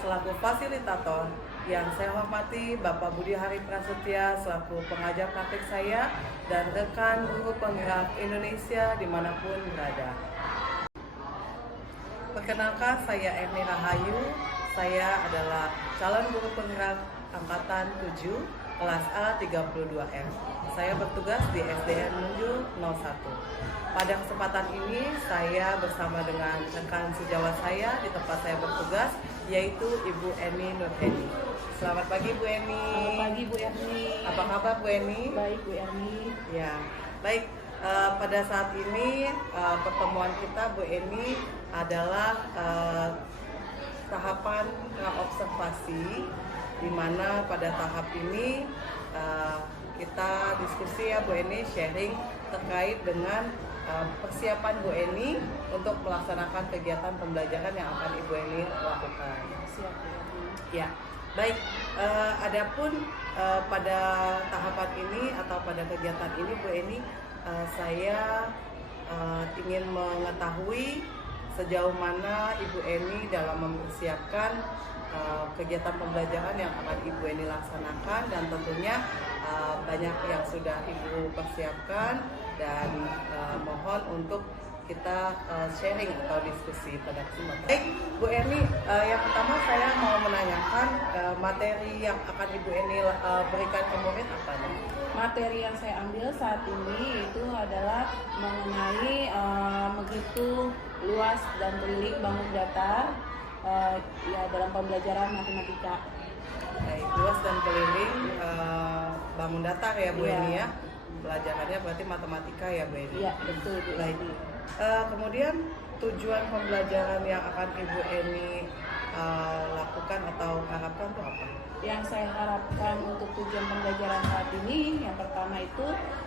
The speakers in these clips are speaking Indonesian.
selaku fasilitator. Yang saya hormati Bapak Budi Hari Prasetya selaku pengajar praktik saya dan rekan guru penggerak Indonesia dimanapun berada. Perkenalkan, saya Erni Rahayu. Saya adalah calon guru penggerak angkatan 7 kelas A 32M. Saya bertugas di SDN Munjul 01. Pada kesempatan ini saya bersama dengan rekan sejawat saya di tempat saya bertugas, yaitu Ibu Eni Nurheni. Selamat pagi Bu Eni. Selamat pagi Bu Erni. Apa kabar Bu Eni? Baik Bu Erni. Ya, baik. Pada saat ini pertemuan kita Bu Eni adalah tahapan observasi, di mana pada tahap ini kita diskusi ya Bu Eni, sharing terkait dengan persiapan Bu Eni untuk melaksanakan kegiatan pembelajaran yang akan Ibu Eni lakukan. Siap Bu Erni. Ya, baik. Adapun pada tahapan ini atau pada kegiatan ini Bu Eni, saya ingin mengetahui sejauh mana Ibu Eni dalam mempersiapkan kegiatan pembelajaran yang akan Ibu Eni laksanakan, dan tentunya banyak yang sudah Ibu persiapkan, dan mohon untuk kita sharing atau diskusi pada kesempatan. Baik Bu Eni, yang pertama saya mau menanyakan materi yang akan Ibu Eni berikan ke murid apa nih? Materi yang saya ambil saat ini itu adalah mengenai menghitung luas dan keliling bangun datar ya dalam pembelajaran matematika. Baik, luas dan keliling bangun datar ya Bu Iya. Eni ya. Pelajarannya berarti matematika ya Bu Eni. Iya betul Bu Baik. Erni. Kemudian tujuan pembelajaran yang akan Ibu Eni lakukan atau harapkan itu apa? Yang saya harapkan untuk tujuan pembelajaran saat ini, yang pertama itu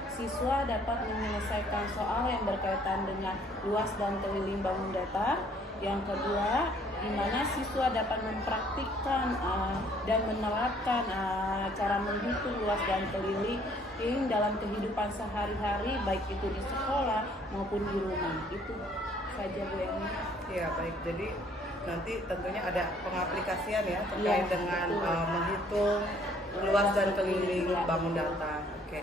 siswa dapat menyelesaikan soal yang berkaitan dengan luas dan keliling bangun datar. Yang kedua, di mana siswa dapat mempraktikkan dan menerapkan cara menghitung luas dan keliling dalam kehidupan sehari-hari, baik itu di sekolah maupun di rumah. Itu saja Bu Eni. Ya baik, jadi nanti tentunya ada pengaplikasian ya terkait Iya, dengan betul. menghitung luas dan keliling Iya, bangun betul. datar. Oke,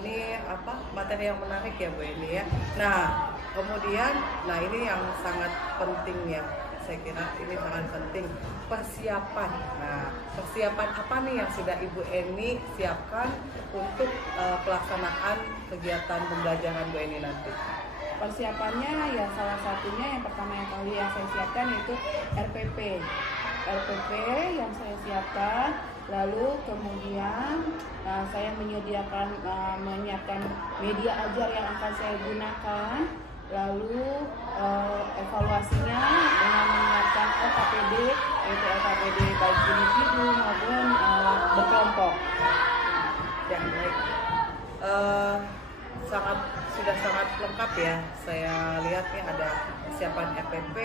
ini apa materi yang menarik ya Bu Eni ya. Nah kemudian, nah ini yang sangat penting ya. Saya kira ini sangat penting, persiapan. Nah, persiapan apa nih yang sudah Ibu Eni siapkan untuk pelaksanaan kegiatan pembelajaran Bu Eni nanti? Persiapannya ya salah satunya yang pertama yang kali yang saya siapkan yaitu RPP yang saya siapkan. Lalu kemudian saya menyiapkan media ajar yang akan saya gunakan. Lalu evaluasinya dengan menyiapkan LKPD, yaitu LKPD baik individu maupun berkelompok. Ya baik. Sudah sangat lengkap ya. Saya lihat nih ada persiapan RPP,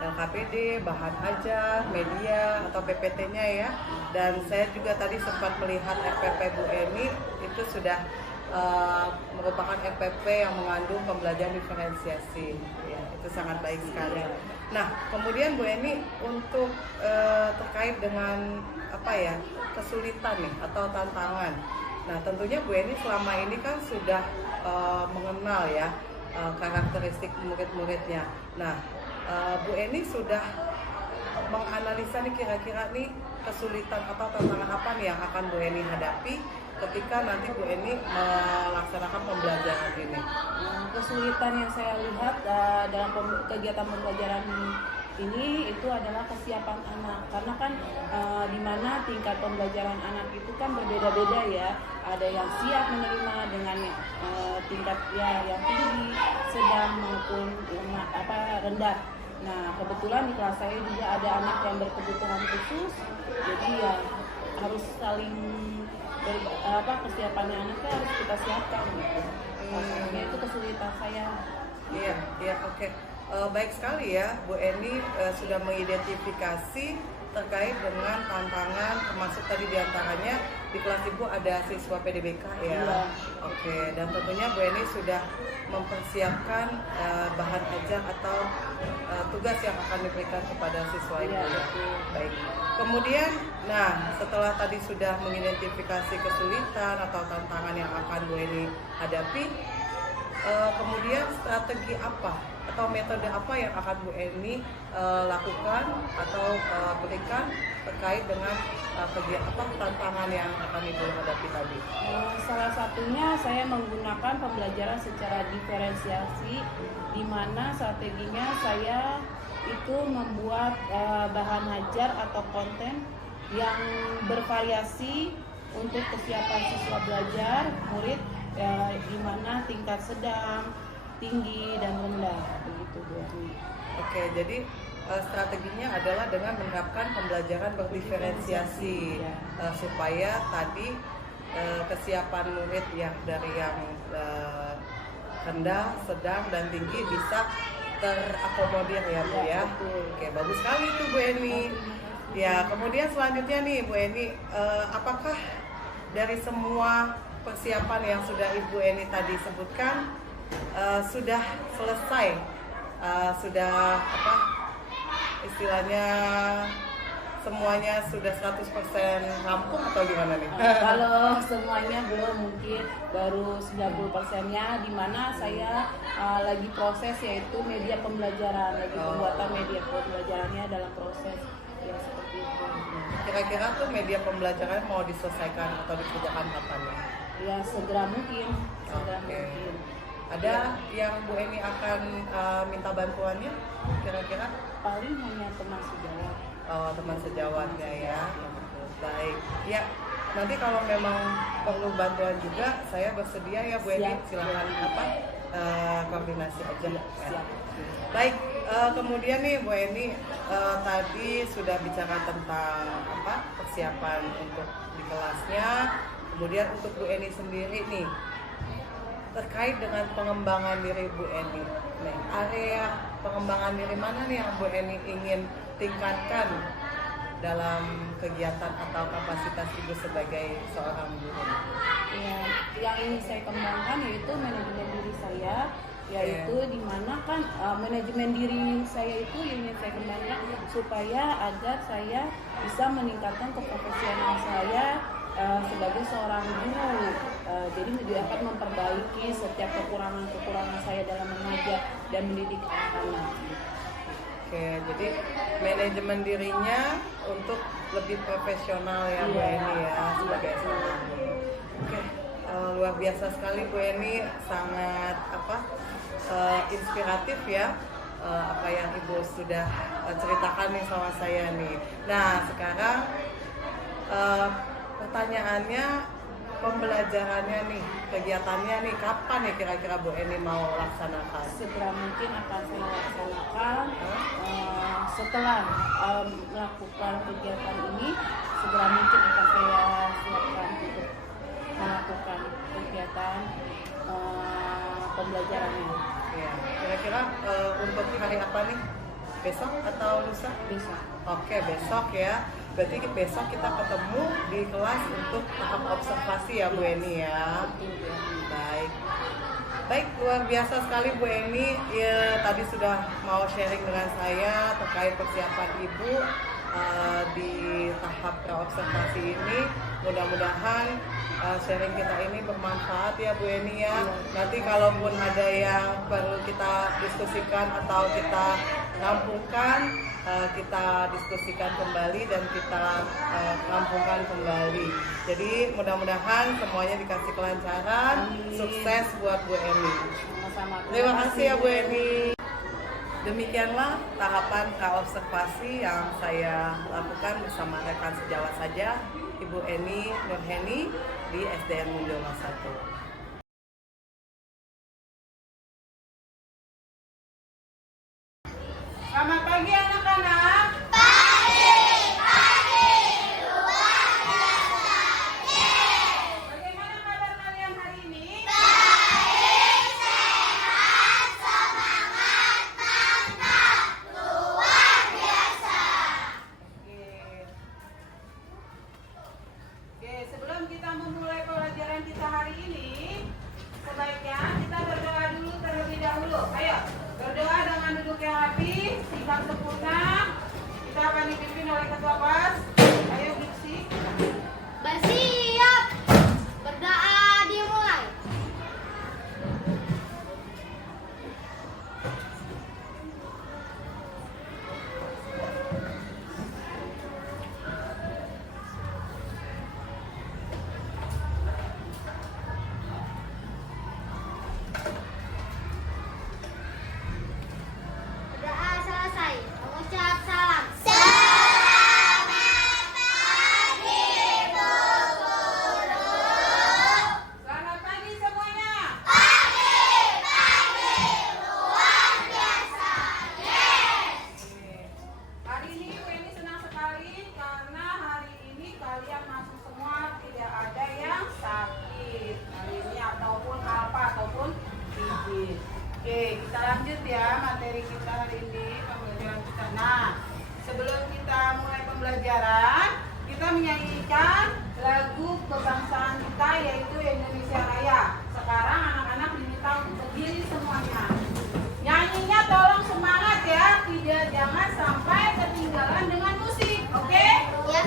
LKPD, bahan ajar, media atau PPT-nya ya. Dan saya juga tadi sempat melihat RPP Bu Eni itu sudah merupakan RPP yang mengandung pembelajaran diferensiasi. Ya, itu sangat baik sekali. Nah, kemudian Bu Eni untuk terkait dengan apa ya kesulitan nih atau tantangan. Nah, tentunya Bu Eni selama ini kan sudah mengenal ya karakteristik murid-muridnya. Nah, Bu Eni sudah menganalisa nih kira-kira nih kesulitan atau tantangan apa nih yang akan Bu Eni hadapi ketika nanti Bu Eni melaksanakan pembelajaran ini. Kesulitan yang saya lihat dalam kegiatan pembelajaran ini itu adalah kesiapan anak, karena kan di mana tingkat pembelajaran anak itu kan berbeda-beda ya. Ada yang siap menerima dengan tingkat ya yang tinggi, sedang maupun rendah. Nah, kebetulan di kelas saya juga ada anak yang berkebutuhan khusus, jadi ya harus saling persiapannya anaknya harus kita siapkan gitu. Makanya itu kesulitan saya. Iya, oke. Baik sekali ya, Bu Eni sudah mengidentifikasi terkait dengan tantangan, termasuk tadi diantaranya di kelas Ibu ada siswa PDBK ya. Iya. Oke, dan tentunya Bu Eni sudah mempersiapkan bahan ajar atau tugas yang akan diberikan kepada siswa Ibu. Iya, Ya. betul. Baik. Kemudian, nah setelah tadi sudah mengidentifikasi kesulitan atau tantangan yang akan Bu Eni hadapi, kemudian strategi apa atau metode apa yang akan Bu Eni lakukan atau berikan terkait dengan tantangan yang akan Ibu hadapi tadi? Salah satunya saya menggunakan pembelajaran secara diferensiasi, di mana strateginya saya itu membuat bahan ajar atau konten yang bervariasi untuk kesiapan siswa belajar murid, di mana tingkat sedang, tinggi, dan rendah, begitu Bu Eni. Oke, jadi strateginya adalah dengan menerapkan pembelajaran berdiferensiasi supaya tadi kesiapan murid yang dari yang rendah, sedang, dan tinggi bisa terakomodir ya Bu ya. Betul. Oke, bagus sekali itu Bu Eni. Ya, kemudian selanjutnya nih Bu Eni, apakah dari semua persiapan yang sudah Ibu Eni tadi sebutkan sudah selesai, sudah istilahnya semuanya sudah 100% rampung atau gimana nih? Kalau semuanya belum, mungkin baru 90%-nya, di mana saya lagi proses, yaitu media pembelajaran, lagi pembuatan media pembelajarannya dalam proses ya seperti itu. Kira-kira tuh media pembelajaran mau diselesaikan atau dikerjakan kapan ya? Ya segera mungkin, segera Oke. mungkin. Ada yang Bu Eni akan minta bantuannya kira-kira? Paling hanya teman sejawat. Oh, teman sejawatnya ya. Baik. Ya, nanti kalau memang perlu bantuan juga saya bersedia ya Bu Eni. Siap. Silakan koordinasi aja. Siap. Baik, kemudian nih Bu Eni tadi sudah bicara tentang persiapan untuk di kelasnya. Kemudian untuk Bu Eni sendiri nih terkait dengan pengembangan diri Bu Eni. Nih, area pengembangan diri mana nih yang Bu Eni ingin tingkatkan dalam kegiatan atau kapasitas Ibu sebagai seorang guru? Ya, yang ingin saya kembangkan yaitu manajemen diri saya, yaitu di mana kan manajemen diri saya itu yang ingin saya kembangkan supaya agar saya bisa meningkatkan keprofesional saya sebagai seorang guru. Jadi dia akan memperbaiki setiap kekurangan saya dalam mengajar dan mendidik anak-anak. Oke, jadi manajemen dirinya untuk lebih profesional ya Bu Eni ya sebagai seorang guru. Oke, luar biasa sekali Bu Eni, sangat inspiratif ya apa yang Ibu sudah ceritakan nih sama saya nih. Nah sekarang pertanyaannya, pembelajarannya nih, kegiatannya nih, kapan ya kira-kira Bu Eni mau laksanakan? Segera mungkin akan saya laksanakan setelah melakukan kegiatan ini. Segera mungkin akan saya siapkan untuk melakukan kegiatan pembelajarannya. Ya, kira-kira untuk hari apa nih? Besok atau lusa? Besok. Oke, besok ya. Berarti besok kita ketemu di kelas untuk tahap observasi ya Bu Eni ya. Baik. Baik, luar biasa sekali Bu Eni ya, tadi sudah mau sharing dengan saya terkait persiapan Ibu di tahap observasi ini. Mudah-mudahan sharing kita ini bermanfaat ya Bu Eni ya. Nanti kalaupun ada yang perlu kita diskusikan atau kita rampungkan, kita diskusikan kembali dan kita rampungkan kembali. Jadi mudah-mudahan semuanya dikasih kelancaran. Amin. Sukses buat Bu Eni. Sama-sama. Terima kasih ya Bu Eni. Demikianlah tahapan observasi yang saya lakukan bersama rekan sejawat saja, Ibu Eni Nurheni di SDN Munjono 1. Selamat pagi anak-anak. Bagaimana kabar kalian hari ini? Oke. menyanyikan lagu kebangsaan kita yaitu Indonesia Raya. Sekarang anak-anak diminta untuk berdiri semuanya. Nyanyinya tolong semangat ya, tidak jangan sampai ketinggalan dengan musik, oke? Ya.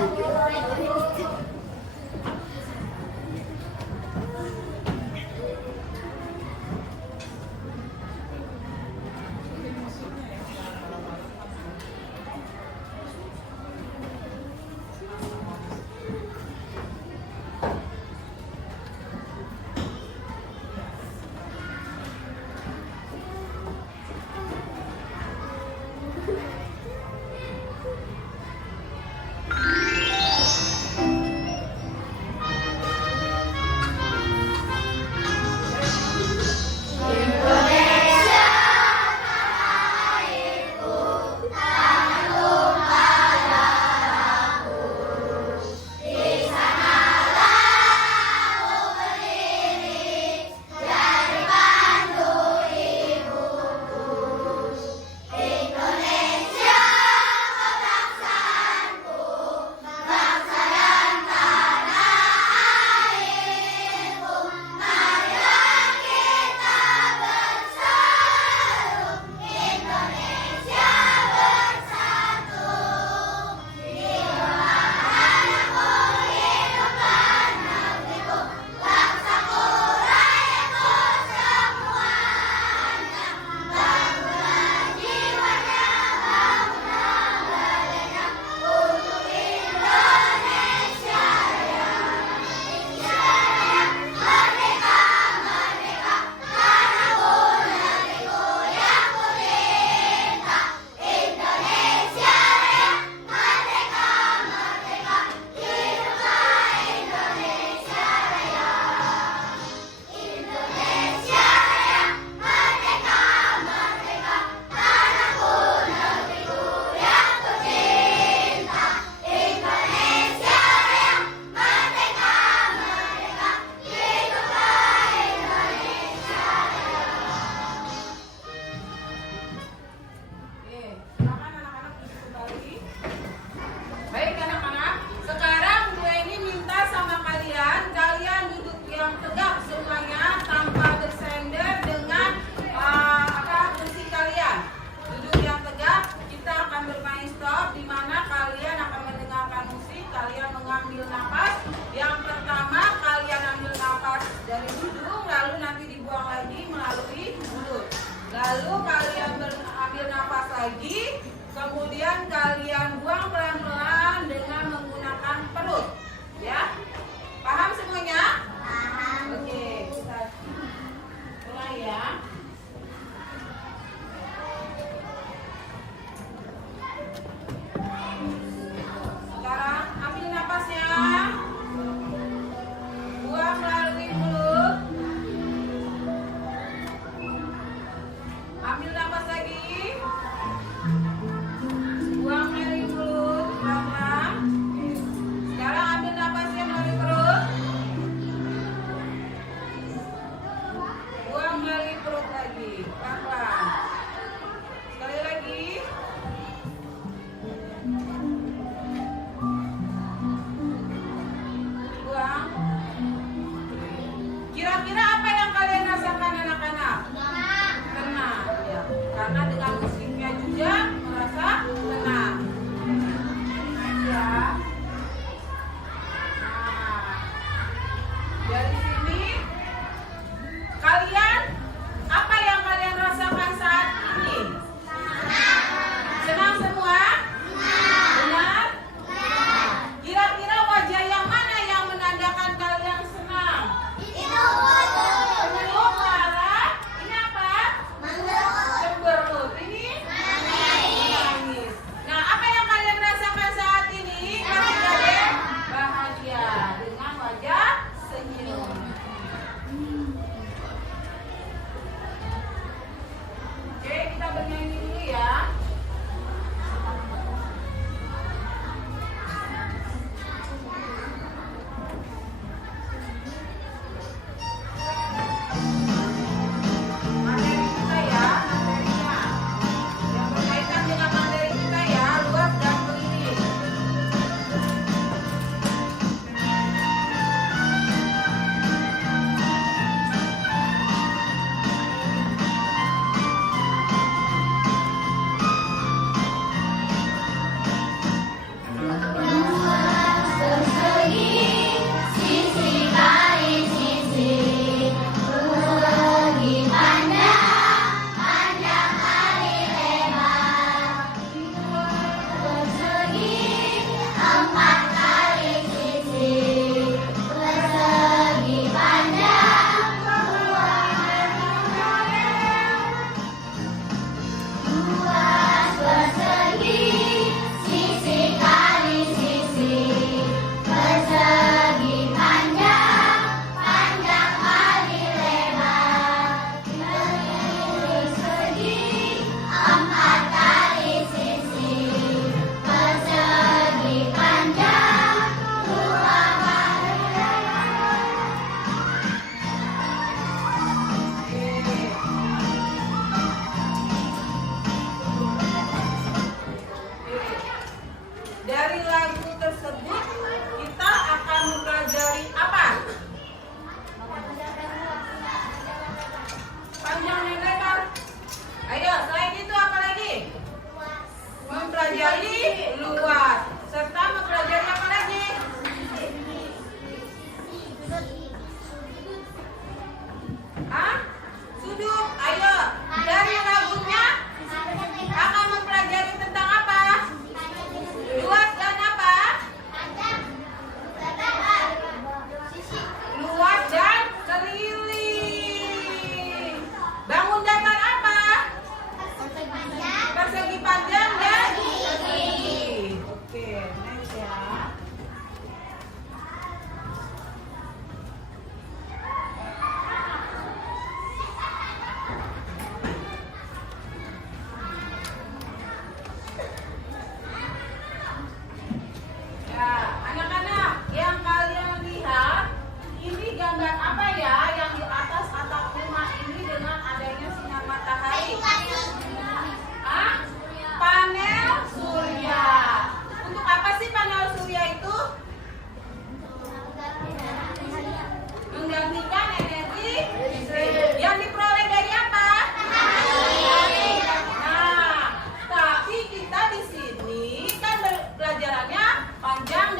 lagu tersebut kita akan mempelajari apa? Panjang dan lebar. Ayo, selain itu apa lagi? Mempelajari luas. Serta mempelajari apa lagi? Sudut. Ayo, dari lagunya akan mempelajari tentang apa? Luas dan apa? Luas dan keliling. Bangun datar apa? Persegi panjang dan persegi. Oke, next ya. Ya, anak-anak yang kalian lihat, ini gambar apa ya yang di atas atap rumah ini dengan adanya sinar matahari? Panel surya. Untuk apa sih panel surya itu? Menggantikan energi listrik yang diperoleh dari apa? Nah, tapi kita di sini kan pelajarannya panjang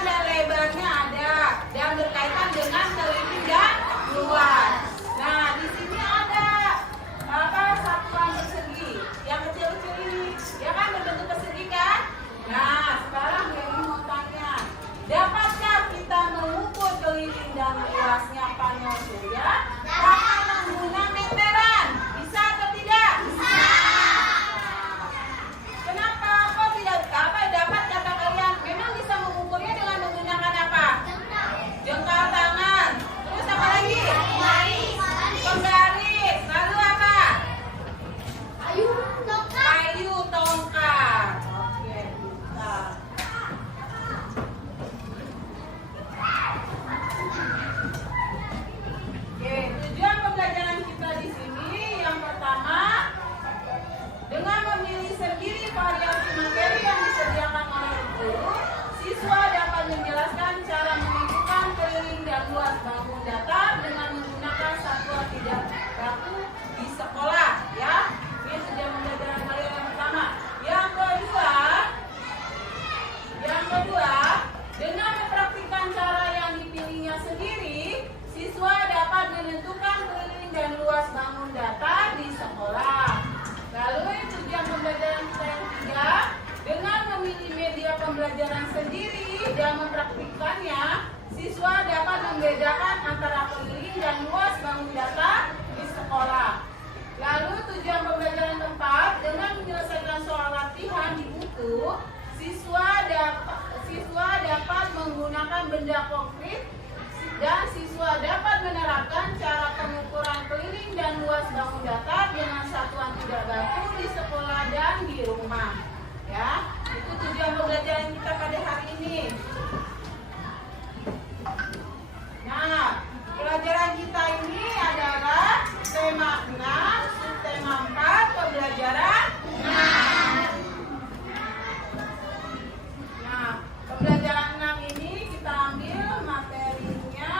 dan lebarnya ada dan berkaitan dengan keliling dan luas. Nah, di sini ada satuan persegi yang kecil-kecil ini, ya kan berbentuk persegi kan? Nah, sekarang Dewi mau tanya, dapatkah kita mengukur keliling dan luasnya panel surya tanpa menggunakan meteran? Bisa atau tidak? Bisa. Kenapa? Kok tidak dapat kata kalian? Memang bisa mengukurnya dengan menggunakan apa? Jengkal tangan. Terus apa lagi? Penggaris. Lalu apa? Kayu tongkat. Oke, bisa. Oke, tujuan pembelajaran kita di sini yang pertama, dengan memilih sendiri variasi materi yang disediakan oleh guru, siswa dapat menjelaskan cara menentukan keliling dan luas bangun datar dengan menggunakan satuan tidak baku di sekolah. Ya, ini tujuan pembelajaran kalian yang pertama. Yang kedua, dengan mempraktikkan cara yang dipilihnya sendiri, siswa dapat menentukan keliling dan luas bangun datar di sekolah. Lalu tujuan pembelajaran kita yang ketiga, dengan memilih media pembelajaran sendiri dan mempraktikkannya, siswa dapat membedakan antara keliling dan luas bangun datar di sekolah. Lalu tujuan pembelajaran keempat, dengan menyelesaikan soal latihan di buku, siswa dapat menggunakan benda konkret dan siswa dapat menerapkan cara pengukuran keliling dan luas bangun datar dengan satuan tidak baku di sekolah dan di rumah. Ya, itu tujuan pembelajaran kita pada hari ini. Nah, pelajaran kita ini adalah tema 6, subtema 4, pembelajaran 6. Nah, pembelajaran 6 ini kita ambil materinya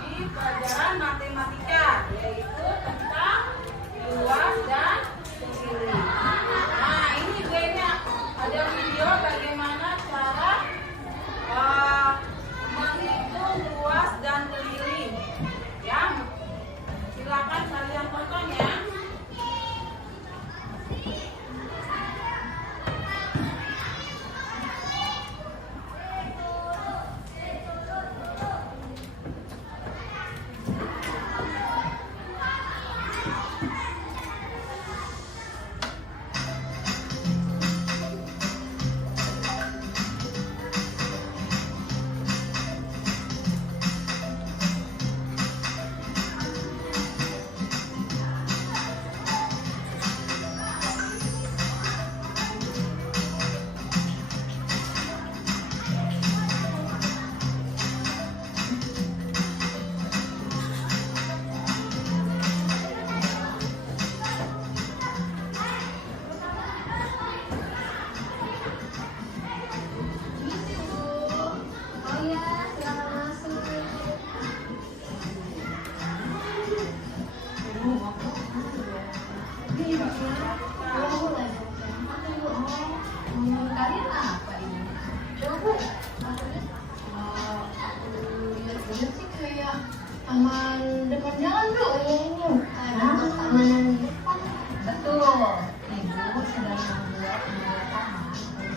di pelajaran matematika, yaitu tentang luas dan keliling. Nah, ini gue-nya ada lihat-lihat sih kayak taman depan jalan tuh. Ini kayak taman yang di depan. Betul, Ibu sedang membuat taman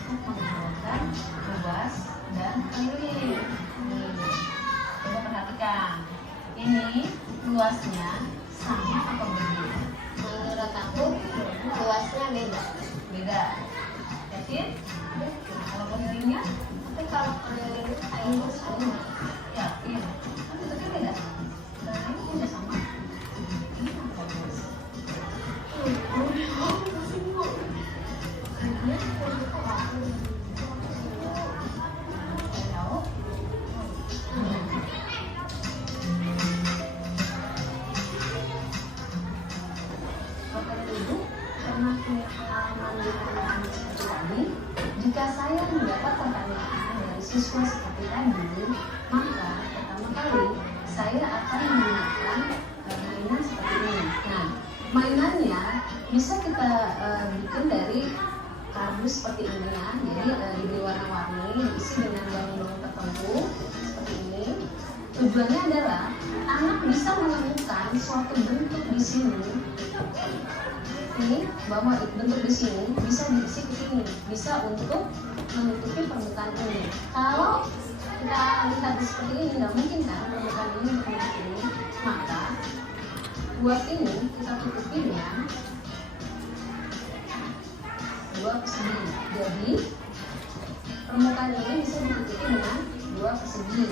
untuk menggunakan luas dan keliling. Nih, coba perhatikan. Ini luasnya sama apa berbeda? Menurut aku luasnya beda. Beda. Yakin? Kalau kelilingnya? Tapi kalau keliling itu sama. Yakin? Kan bentuknya beda. Dan ini udah sama. Ini apa luas? Tahu? Bapak dan Ibu pernah punya pengalaman di pertanyaan seperti tadi? Jika saya mendapat pertanyaan dari siswa seperti tadi, maka pertama kali saya akan menggunakan mainan seperti ini. Nah, mainannya bisa kita bikin dari kardus seperti ini ya. Jadi diberi warna-warni, diisi dengan balon-balon tertentu seperti ini. Tujuannya adalah anak bisa menemukan suatu bentuk di sini. Ini bahwa bentuk di sini bisa diisi ke sini, bisa untuk menutupi permukaan ini. Kalau kita lihat seperti ini, nggak mungkin kan permukaan ini untuk menutup ini. Maka buat ini kita tutupi dengan dua persegi. Jadi permukaan ini bisa ditutupi dengan dua persegi.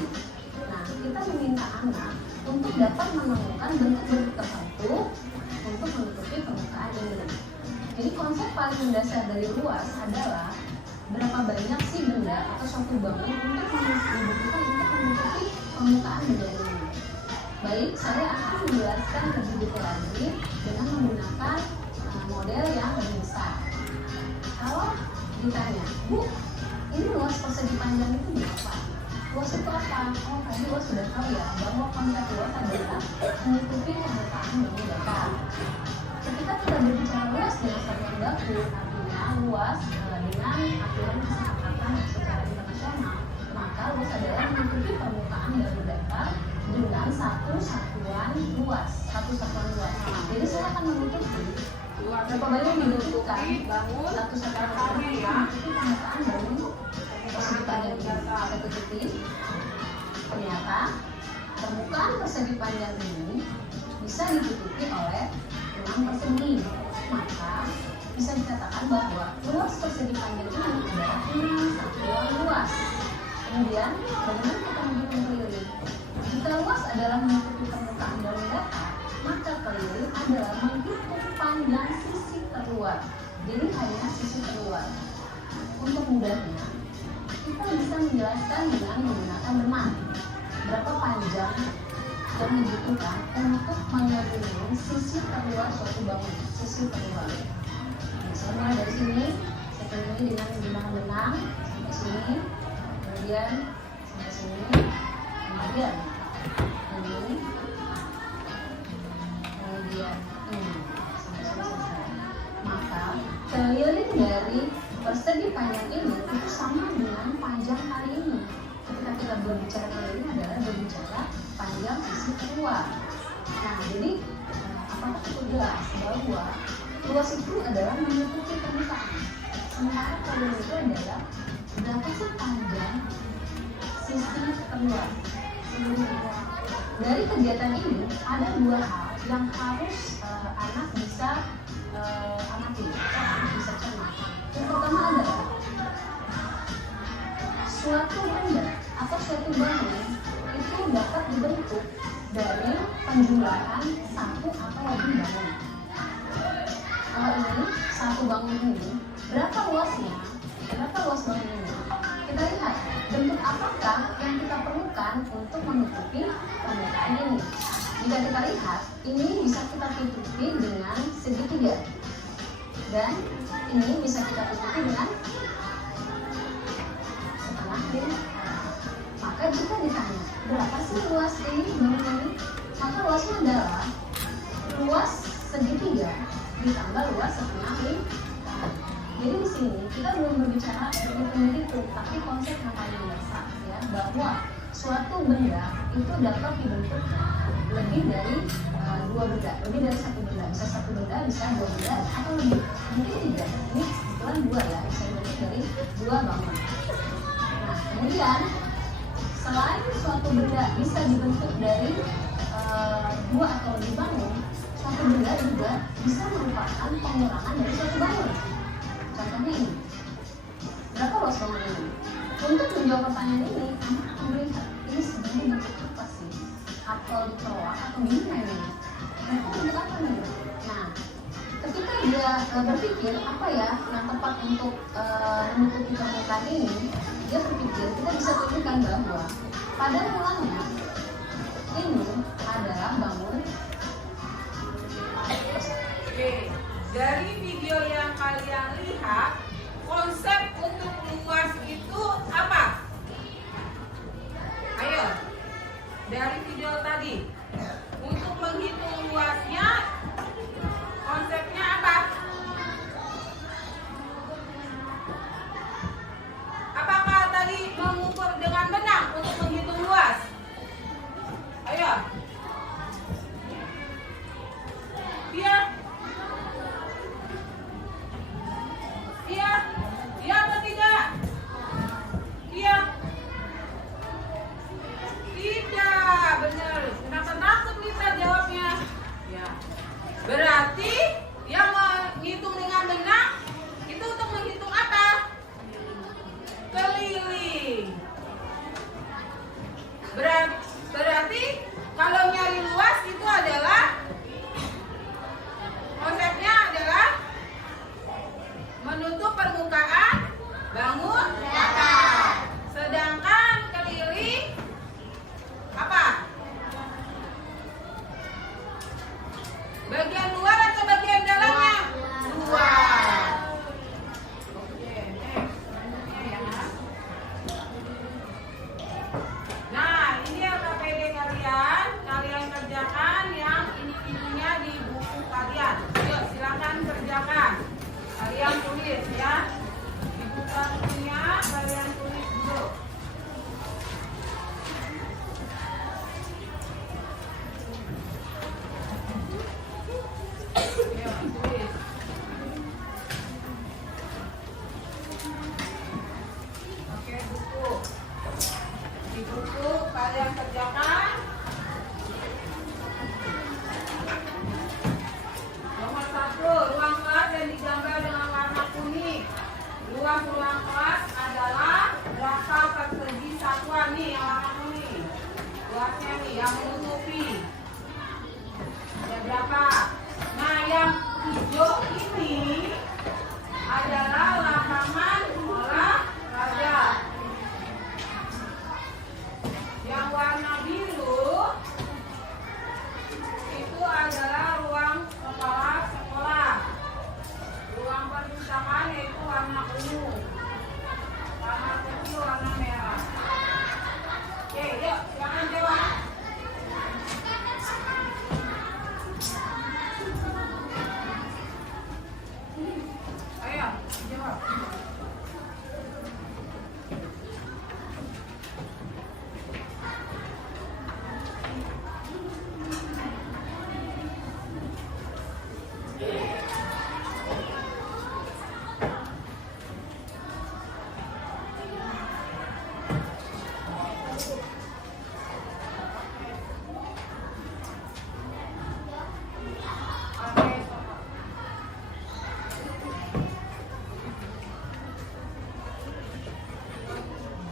Nah, kita meminta anak untuk dapat menemukan bentuk-bentuk tertentu untuk menutupi permukaan ini. Jadi konsep paling mendasar dari luas adalah berapa banyak sih benda atau suatu bangun untuk dibutuhkan untuk menutupi permukaan benda ini. Baik, saya akan menjelaskan lebih detail lagi dengan menggunakan model yang lebih besar. Kalau ditanya, Bu, ini luas persegi panjang itu berapa? Luas itu apa? Oh, tadi luas sudah tahu ya, bahwa konsep luas adalah menutupi permukaan bangun datar. Ketika kita berbicara luas dengan satuan baku, artinya luas dengan aturan kesepakatan secara internasional, maka luas adalah menutupi permukaan bangun datar dengan satu satuan luas. Jadi saya akan menutupi berapa banyak yang dibutuhkan satu satuan luas menutupi permukaan bangun persegi panjang ini. Saya tutupi. Ternyata permukaan persegi panjang ini bisa ditutupi oleh 6 persegi. Maka bisa dikatakan bahwa luas persegi panjang ini adalah 6 satuan luas. Kemudian bagaimana kita menghitung keliling? Jika luas adalah menutupi permukaan bangun datar, maka keliling adalah menghitung panjang sisi terluar. Jadi hanya sisi terluar. Untuk mudahnya, kita bisa menjelaskan dengan menggunakan benang. Berapa panjang yang dibutuhkan untuk mengelilingi sisi terluar suatu bangun, sisi terluar. Saya mulai dari sini, saya kelilingi dengan menggunakan benang sampai sini, kemudian sampai sini, kemudian ini, kemudian ini, sampai sini selesai. Maka keliling dari persegi panjang ini itu sama dengan panjang kali ini. Ketika kita berbicara keliling adalah berbicara panjang sisi terluar. Nah, jadi apakah itu jelas bahwa luas itu adalah menutupi permukaan, sementara keliling itu adalah berapa sih panjang sisi terluar. Dari kegiatan ini ada dua hal yang harus anak bisa amati, atau anak bisa cermat. Yang pertama adalah suatu benda atau suatu bangun itu dapat dibentuk dari penjumlahan satu atau lebih bangun. Kalau ini satu bangun ini, berapa luasnya? Berapa luas bangun ini? Kita lihat bentuk apakah yang kita perlukan untuk menutupi permukaan ini. Jika kita lihat, ini bisa kita tutupi dengan segitiga, dan ini bisa kita tutupi dengan setengah dari. Maka jika ditanya berapa sih luas ini bangunan ini, maka luasnya adalah luas segitiga ditambah luas setengah lingkaran. Jadi di sini kita belum berbicara hitung-hitung tapi konsep yang paling dasar ya, bahwa suatu benda itu dapat dibentuk lebih dari dua benda, lebih dari satu benda, bisa satu benda, bisa dua benda, atau lebih, mungkin tiga. Ini kebetulan dua ya, bisa dibentuk dari dua bangunan. Nah, kemudian selain suatu benda bisa dibentuk dari dua atau lebih bangun, suatu benda juga bisa merupakan pengurangan dari suatu bangunan. Contohnya ini, berapa luas bangunan ini? Untuk menjawab pertanyaan ini, kamu akan melihat ini sebenarnya bentuk apa sih? Apel dikelola atau gimana ini? Mereka bentuk apa nih? Nah, ketika dia berpikir apa ya yang tepat untuk menutupi permukaan ini, dia berpikir kita bisa tunjukkan bahwa pada mulanya ini adalah bangun. Oke, dari video yang kalian lihat, konsep untuk luas itu apa? Ayo, dari video tadi, untuk menghitung luasnya, konsepnya apa? Apakah tadi mengukur dengan benang untuk menghitung luas? Ayo. Iya. Iya. Iya atau tidak? Iya. Tidak, benar. Kenapa takut kita jawabnya? Ya. Berarti yang menghitung dengan benang itu untuk menghitung apa? Keliling. Berarti kalau nyari luas itu adalah konsepnya adalah menutup permukaan bangun datar. Sedangkan keliling apa? Bagian luar atau bagian dalamnya? Luar. Oke, next. Selanjutnya ya. Nah, ini ya KPD kalian kerjakan yang ini-ininya di buku kalian. Yuk, silakan kerjakan. Kalian tulis ya. Dibuka bukunya, kalian tulis dulu. Yuk, tulis. Oke, buku. Di buku kalian kerjakan. Nomor 1, ruang kelas yang digambar dengan warna kuning. Luas ruang kelas adalah berapa persegi satuan nih yang warna kuning. Luasnya nih yang menutupi. Ada berapa? Nah, yang hijau ini adalah lapangan olahraga. Yang warna biru itu adalah ruang kepala sekolah. Ruang perpustakaan yaitu warna ungu. Warna kecil warna merah. Oke, yuk silakan jawab. Ayo, jawab.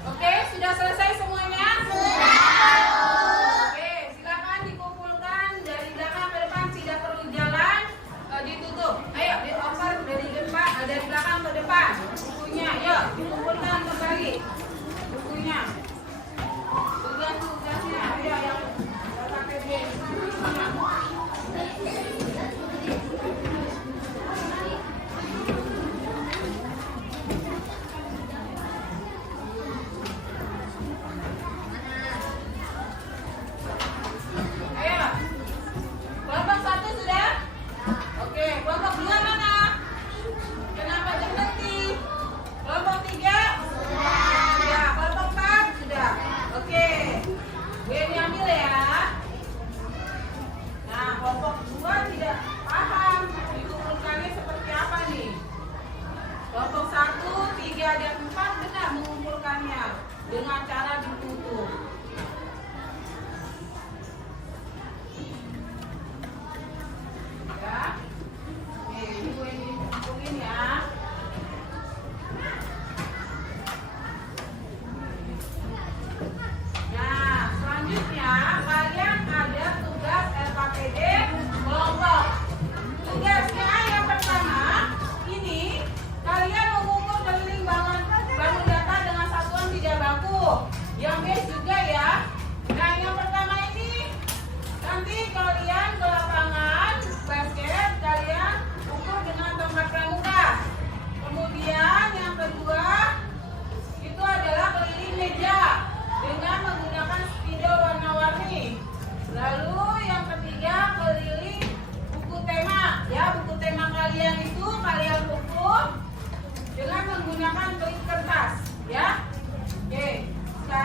Oke, sudah selesai semuanya? Oke, silakan dikumpulkan dari belakang ke depan, tidak perlu jalan, ditutup. Ayo, dioper dari depan, dari belakang ke depan. Bukunya, yuk dikumpulkan kembali. Bukunya. dengan cara ditutup. Ya, nih ibu ini tutupin ya. Nah, selanjutnya kalian ada tugas LKPD kelompok. Tugasnya yang pertama, ini kalian mengukur keliling bangun data dengan satuan tidak baku. Yang B juga ya. Nah, yang pertama ini nanti kalian ke lapangan basket, kalian ukur dengan tongkat pramuka. Kemudian yang kedua itu adalah keliling meja dengan menggunakan spidol warna-warni. Lalu yang ketiga keliling buku tema. Ya, buku tema kalian itu kalian ukur dengan menggunakan klip kertas. Ya, oke. Sekarang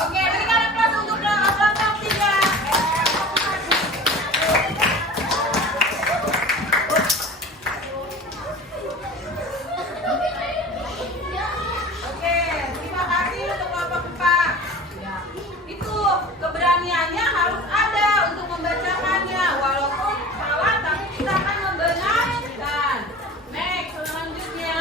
Oke, berikan aplaus untuk kelompok 3. Oke, terima kasih untuk kelompok 4. Ya, itu keberaniannya harus ada untuk membacakannya, walaupun salah tapi kita akan membenarkan. Next, selanjutnya.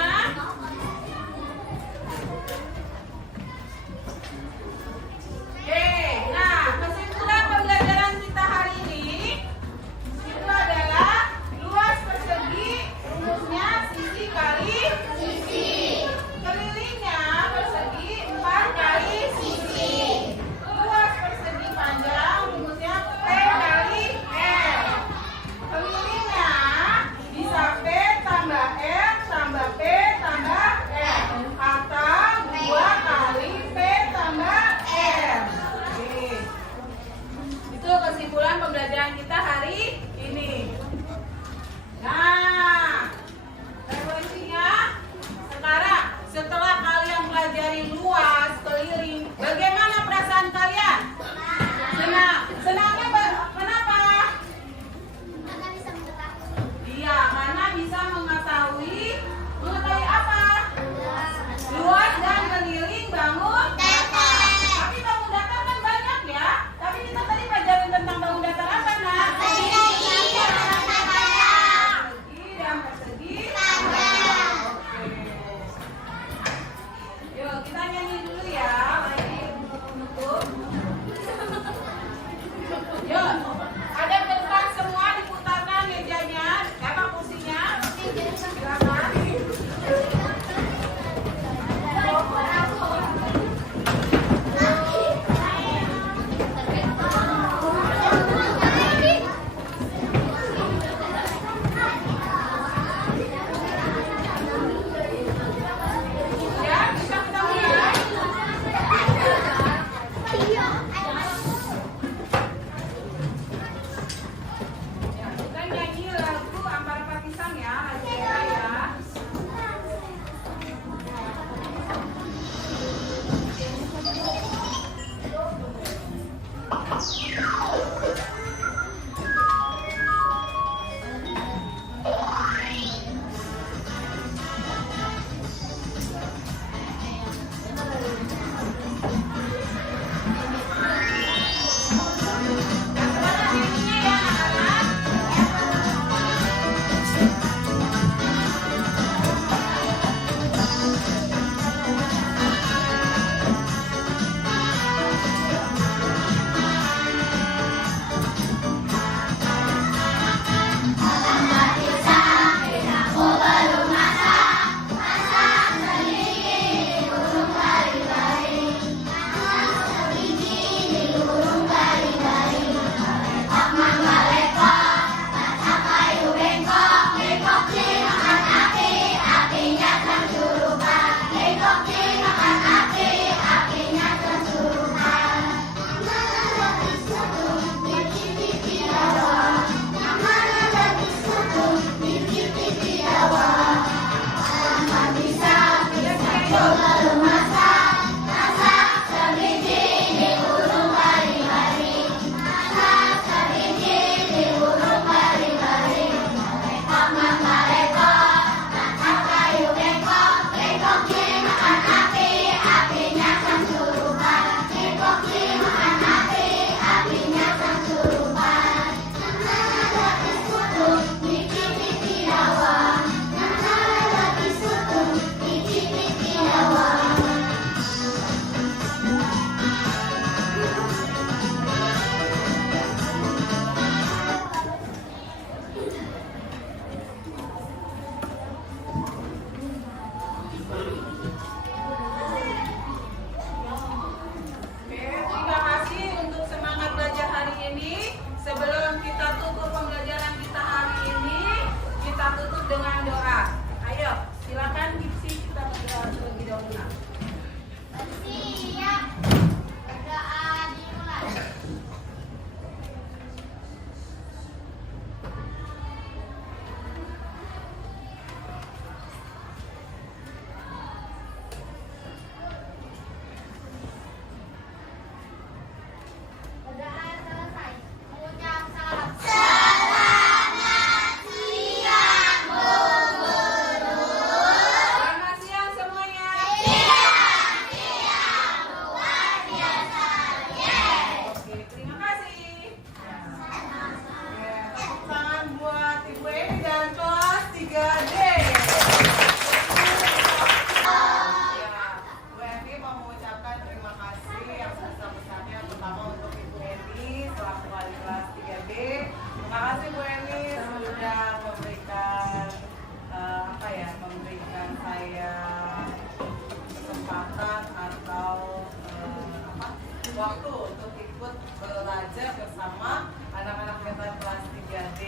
waktu untuk ikut belajar bersama anak-anak hebat kelas 3D.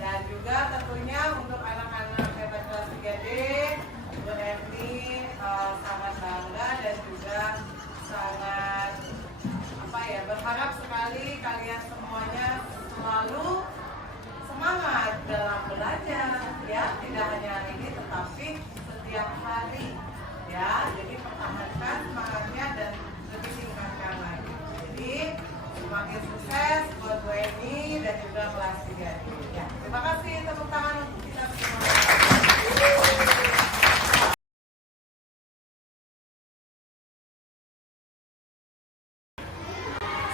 Dan juga tentunya untuk anak-anak hebat kelas 3D, Bu Erni sangat bangga dan juga sangat berharap sekali kalian semuanya selalu semangat dalam belajar, ya, tidak hanya hari ini tetapi setiap hari, ya. Jadi pertahankan semangatnya dan lebih tingkatkan lagi. Jadi semakin sukses buat Bu Eni dan juga kelas 3D. Ya, terima kasih, tepuk tangan untuk kita semua.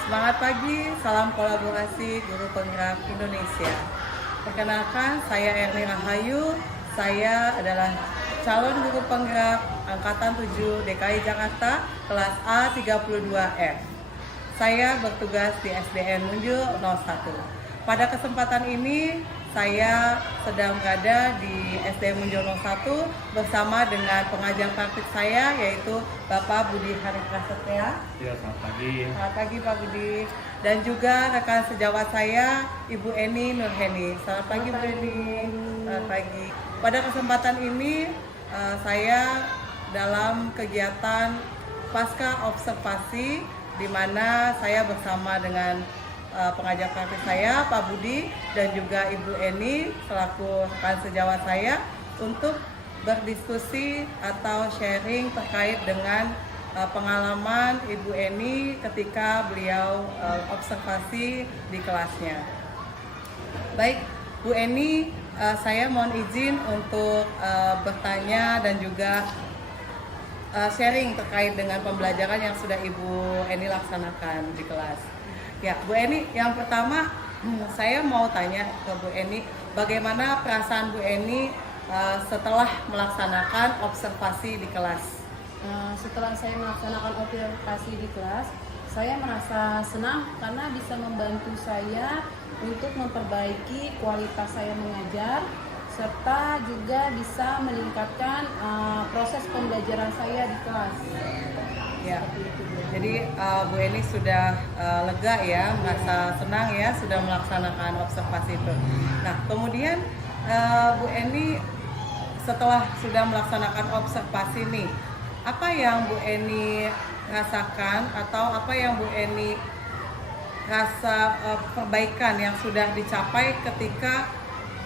Semangat pagi, salam kolaborasi Guru Penggerak Indonesia. Perkenalkan, saya Erni Rahayu. Saya adalah calon guru penggerak Angkatan 7 DKI Jakarta, kelas A32F. Saya bertugas di SDN Munjul 01. Pada kesempatan ini, saya sedang berada di SDN Munjul 01 bersama dengan pengajar praktik saya, yaitu Bapak Budi Hari Prasetya. Ya, selamat pagi. Selamat pagi Pak Budi. Dan juga rekan sejawat saya, Ibu Eni Nurheni. Selamat pagi Bu Eni. Selamat pagi. Pada kesempatan ini, saya dalam kegiatan pasca observasi, di mana saya bersama dengan pengajar praktik saya, Pak Budi, dan juga Ibu Eni selaku rekan sejawat saya untuk berdiskusi atau sharing terkait dengan pengalaman Ibu Eni ketika beliau observasi di kelasnya. Baik, Bu Eni, saya mohon izin untuk bertanya dan juga sharing terkait dengan pembelajaran yang sudah Ibu Eni laksanakan di kelas. Ya, Bu Eni, yang pertama saya mau tanya ke Bu Eni, bagaimana perasaan Bu Eni setelah melaksanakan observasi di kelas? Setelah saya melaksanakan observasi di kelas, saya merasa senang karena bisa membantu saya untuk memperbaiki kualitas saya mengajar, serta juga bisa meningkatkan proses pembelajaran saya di kelas. Ya, jadi Bu Eni sudah lega ya, merasa senang ya sudah melaksanakan observasi itu. Nah, kemudian Bu Eni setelah sudah melaksanakan observasi nih, apa yang Bu Eni rasakan atau apa yang Bu Eni rasa perbaikan yang sudah dicapai ketika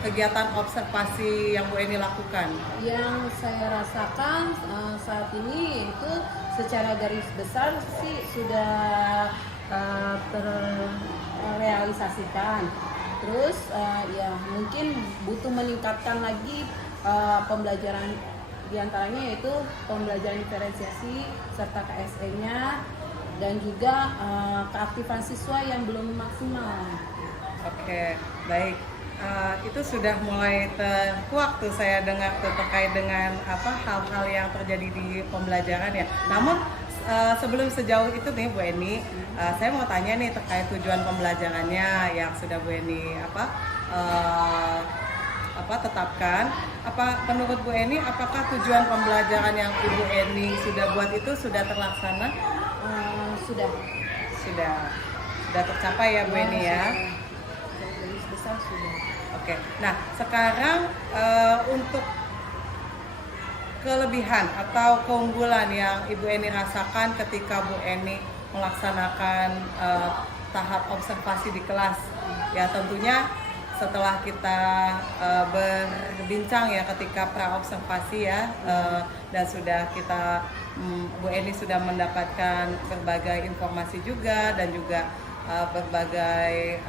kegiatan observasi yang Bu Eni lakukan? Yang saya rasakan saat ini itu secara garis besar sih sudah terrealisasikan. Terus ya mungkin butuh meningkatkan lagi pembelajaran, diantaranya yaitu pembelajaran diferensiasi serta KSE-nya, dan juga keaktifan siswa yang belum maksimal. Oke, baik. Itu sudah mulai terkuak tuh saya dengar tuh terkait dengan hal-hal yang terjadi di pembelajaran ya. Namun sebelum sejauh itu nih Bu Eni, saya mau tanya nih terkait tujuan pembelajarannya yang sudah Bu Eni tetapkan. Menurut Bu Eni, apakah tujuan pembelajaran yang Ibu Eni sudah buat itu sudah terlaksana? Sudah tercapai ya Bu Eni ya. Garis besar sudah. Oke. Nah, sekarang untuk kelebihan atau keunggulan yang Ibu Eni rasakan ketika Bu Eni melaksanakan tahap observasi di kelas. Ya, tentunya setelah kita berbincang ya ketika pra-observasi ya, dan sudah kita Bu Eni sudah mendapatkan berbagai informasi juga dan juga berbagai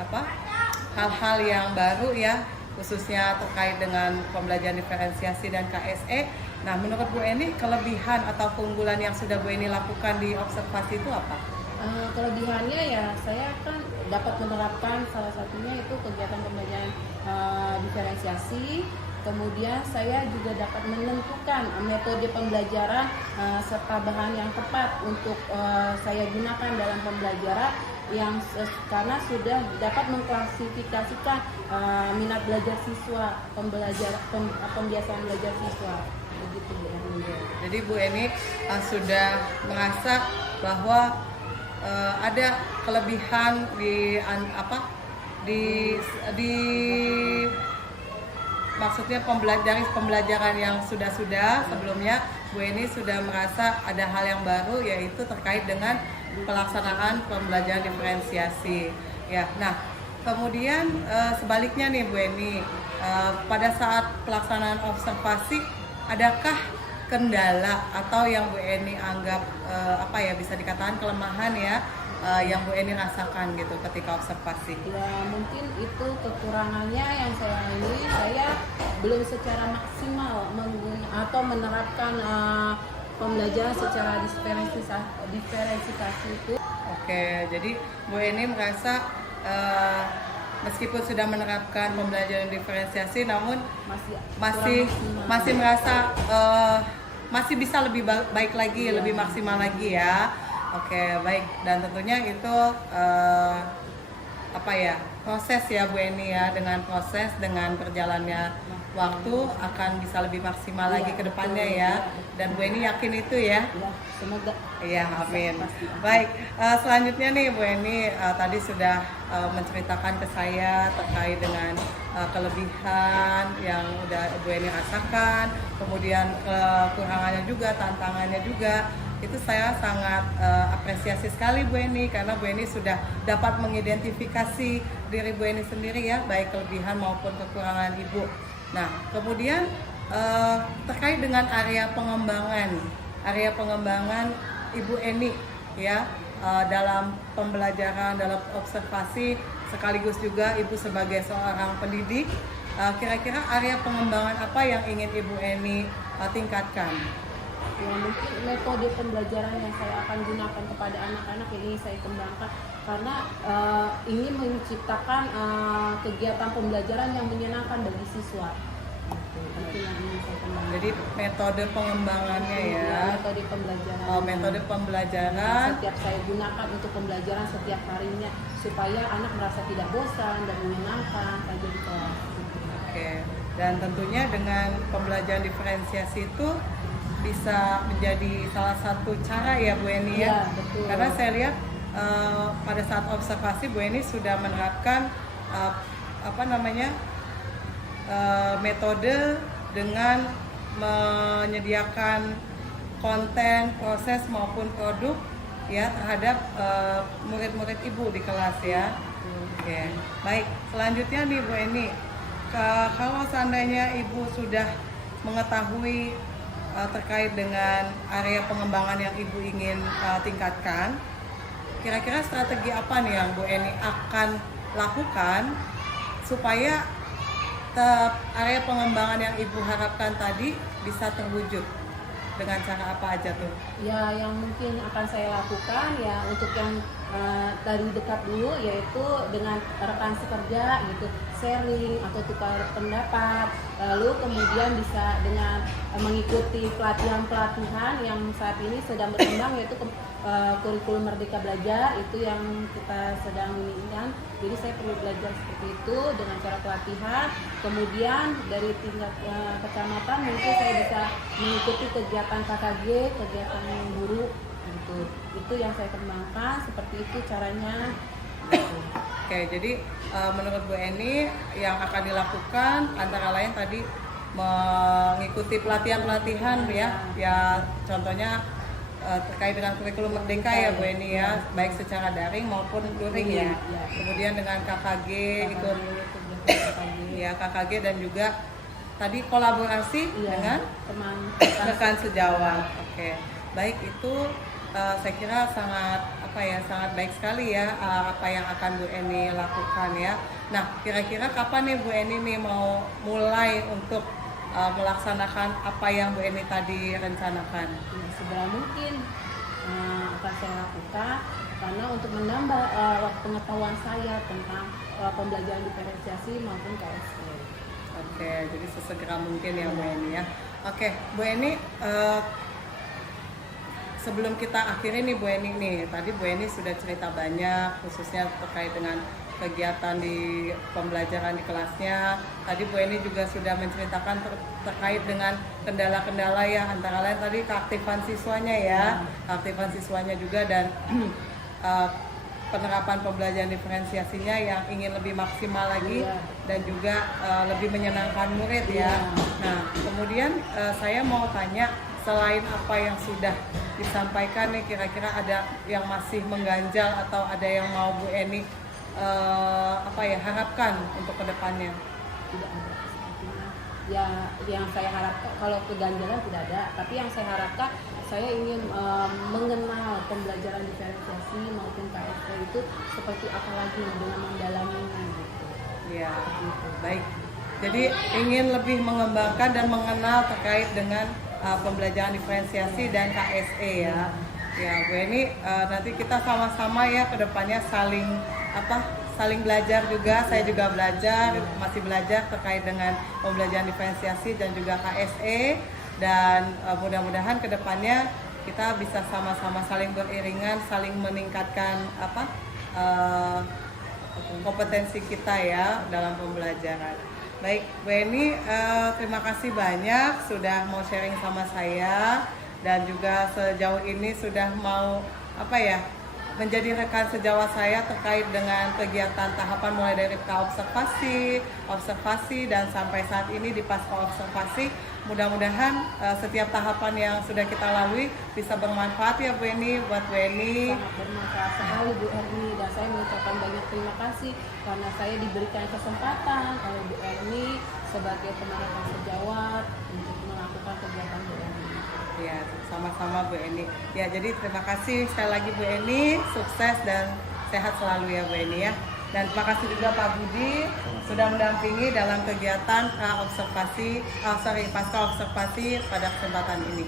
hal-hal yang baru ya, khususnya terkait dengan pembelajaran diferensiasi dan KSE. Nah, menurut Bu Eni, kelebihan atau keunggulan yang sudah Bu Eni lakukan di observasi itu apa? Kelebihannya ya, saya kan dapat menerapkan salah satunya itu kegiatan pembelajaran diferensiasi. Kemudian saya juga dapat menentukan metode pembelajaran serta bahan yang tepat untuk saya gunakan dalam pembelajaran, yang karena sudah dapat mengklasifikasikan minat belajar siswa, pembiasaan belajar siswa. Begitu Bu Eni. Jadi Bu Eni sudah merasa bahwa ada kelebihan di maksudnya pembelajaran yang sudah sebelumnya Bu Eni sudah merasa ada hal yang baru, yaitu terkait dengan pelaksanaan pembelajaran diferensiasi ya. Nah, kemudian sebaliknya nih Bu Eni, pada saat pelaksanaan observasi adakah kendala atau yang Bu Eni anggap bisa dikatakan kelemahan ya, yang Bu Eni rasakan gitu ketika observasi? Ya mungkin itu kekurangannya yang saya belum secara maksimal atau menerapkan pembelajaran secara diferensiasi itu. Oke, jadi Bu Eni merasa meskipun sudah menerapkan pembelajaran diferensiasi, namun masih merasa masih bisa lebih baik lagi, lebih maksimal lagi ya. Oke, baik. Dan tentunya itu proses ya Bu Eni ya, dengan proses, dengan berjalannya waktu akan bisa lebih maksimal lagi ke depannya ya. Dan Bu Eni yakin itu ya. Ya, semoga. Iya, amin. Baik, selanjutnya nih Bu Eni tadi sudah menceritakan ke saya terkait dengan kelebihan yang udah Bu Eni rasakan, kemudian kekurangannya juga, tantangannya juga. Itu saya sangat apresiasi sekali Bu Eni, karena Bu Eni sudah dapat mengidentifikasi diri Bu Eni sendiri ya, baik kelebihan maupun kekurangan Ibu. Nah, kemudian terkait dengan area pengembangan Ibu Eni ya, dalam pembelajaran, dalam observasi, sekaligus juga Ibu sebagai seorang pendidik, kira-kira area pengembangan apa yang ingin Ibu Eni tingkatkan? Ya, mungkin metode pembelajaran yang saya akan gunakan kepada anak-anak yang ingin saya kembangkan, karena ingin menciptakan kegiatan pembelajaran yang menyenangkan bagi siswa. Itu yang ingin saya kembangkan. Jadi metode pengembangannya ya. Metode pembelajaran. Metode pembelajaran. Setiap saya gunakan untuk pembelajaran setiap harinya, supaya anak merasa tidak bosan dan menyenangkan saja di kelas. Oke. Dan tentunya dengan pembelajaran diferensiasi itu bisa menjadi salah satu cara ya Bu Eni ya. Betul. Karena saya lihat pada saat observasi Bu Eni sudah menerapkan metode dengan menyediakan konten, proses maupun produk ya terhadap murid-murid Ibu di kelas ya. Oke. Baik, selanjutnya nih Bu Eni, kalau seandainya Ibu sudah mengetahui terkait dengan area pengembangan yang Ibu ingin tingkatkan, kira-kira strategi apa nih yang Bu Eni akan lakukan supaya area pengembangan yang Ibu harapkan tadi bisa terwujud? Dengan cara apa aja tuh? Ya, yang mungkin akan saya lakukan ya untuk yang dari dekat dulu, yaitu dengan rekan sekerja gitu, sharing atau tukar pendapat, lalu kemudian bisa dengan mengikuti pelatihan-pelatihan yang saat ini sedang berkembang, yaitu kurikulum Merdeka Belajar, itu yang kita sedang inginkan. Jadi saya perlu belajar seperti itu dengan cara pelatihan. Kemudian dari tingkat kecamatan mungkin saya bisa mengikuti kegiatan KKG, kegiatan guru gitu. Itu yang saya kembangkan, seperti itu caranya. Oke, jadi menurut Bu Eni yang akan dilakukan antara lain tadi mengikuti pelatihan-pelatihan ya contohnya terkait dengan kurikulum Merdeka ya Bu Eni ya, baik secara daring maupun luring ya. Kemudian dengan KKG ikut ya KKG, dan juga tadi kolaborasi dengan teman rekan sejawat. Oke, baik, itu saya kira sangat sangat baik sekali ya apa yang akan Bu Eni lakukan ya. Nah, kira-kira kapan nih Bu Eni nih mau mulai untuk melaksanakan apa yang Bu Eni tadi rencanakan? Ya, segera mungkin akan saya lakukan, karena untuk menambah pengetahuan saya tentang pembelajaran diferensiasi maupun KSP. Oke, jadi sesegera mungkin ya Bu Eni ya. Oke, Bu Eni, sebelum kita akhiri nih Bu Eni nih, tadi Bu Eni sudah cerita banyak khususnya terkait dengan kegiatan di pembelajaran di kelasnya. Tadi Bu Eni juga sudah menceritakan terkait dengan kendala-kendala ya, antara lain tadi keaktifan siswanya ya, keaktifan siswanya juga, dan penerapan pembelajaran diferensiasinya yang ingin lebih maksimal lagi Iya. dan juga lebih menyenangkan murid ya. Iya. Nah, kemudian saya mau tanya, selain apa yang sudah disampaikan nih, kira-kira ada yang masih mengganjal atau ada yang mau Bu Eni harapkan untuk kedepannya? Tidak ada sepertinya. Ya, yang saya harapkan kalau keganjalan tidak ada, tapi yang saya harapkan saya ingin mengenal pembelajaran diferensiasi maupun KSP itu seperti apa lagi dengan mendalaminya gitu. Ya, baik. Jadi ingin lebih mengembangkan dan mengenal terkait dengan pembelajaran diferensiasi dan KSE ya. Ya, Bu Eni, nanti kita sama-sama ya kedepannya saling belajar juga. Saya juga masih belajar terkait dengan pembelajaran diferensiasi dan juga KSE. Dan mudah-mudahan kedepannya kita bisa sama-sama saling beriringan, saling meningkatkan kompetensi kita ya dalam pembelajaran. Baik, Bu Eni, terima kasih banyak sudah mau sharing sama saya dan juga sejauh ini sudah mau menjadi rekan sejawat saya terkait dengan kegiatan tahapan mulai dari observasi dan sampai saat ini di pasca observasi. Mudah-mudahan setiap tahapan yang sudah kita lalui bisa bermanfaat ya Bu Eni, buat Bu Eni. Sangat bermanfaat sekali Bu Erni, dan saya mengucapkan banyak terima kasih karena saya diberikan kesempatan oleh Bu Erni sebagai penerangan sejawat untuk melakukan kegiatan Bu Erni. Ya, sama-sama Bu Eni. Ya, jadi terima kasih sekali lagi Bu Eni, sukses dan sehat selalu ya Bu Eni ya. Dan terima kasih juga Pak Budi sudah mendampingi dalam kegiatan pasca observasi pada kesempatan ini.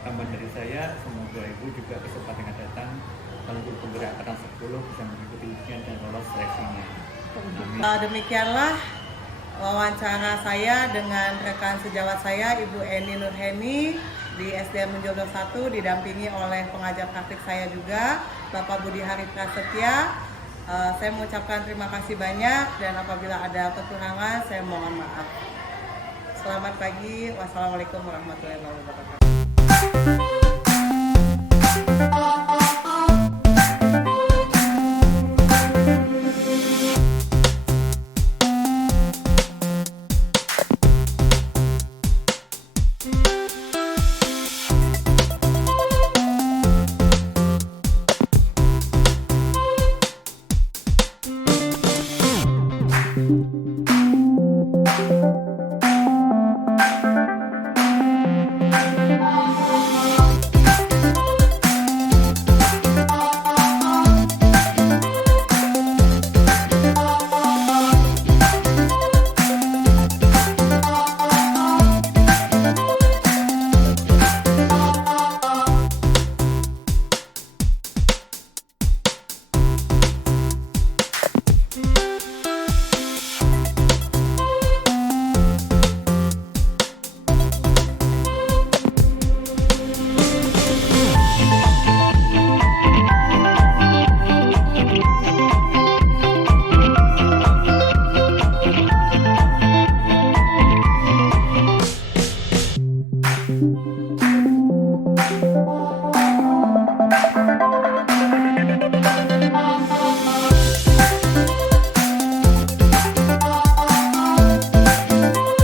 Tambahan dari saya, semoga Ibu juga kesempatan yang datang untuk penggerak angkatan 10 bisa mengikuti ujian dan lolos seleksinya. Demikianlah wawancara saya dengan rekan sejawat saya Ibu Eni Nurheni di SDN Menjono 1, didampingi oleh pengajar praktik saya juga Bapak Budi Hari Prasetya. Saya mengucapkan terima kasih banyak dan apabila ada kekurangan saya mohon maaf. Selamat pagi. Wassalamualaikum warahmatullahi wabarakatuh.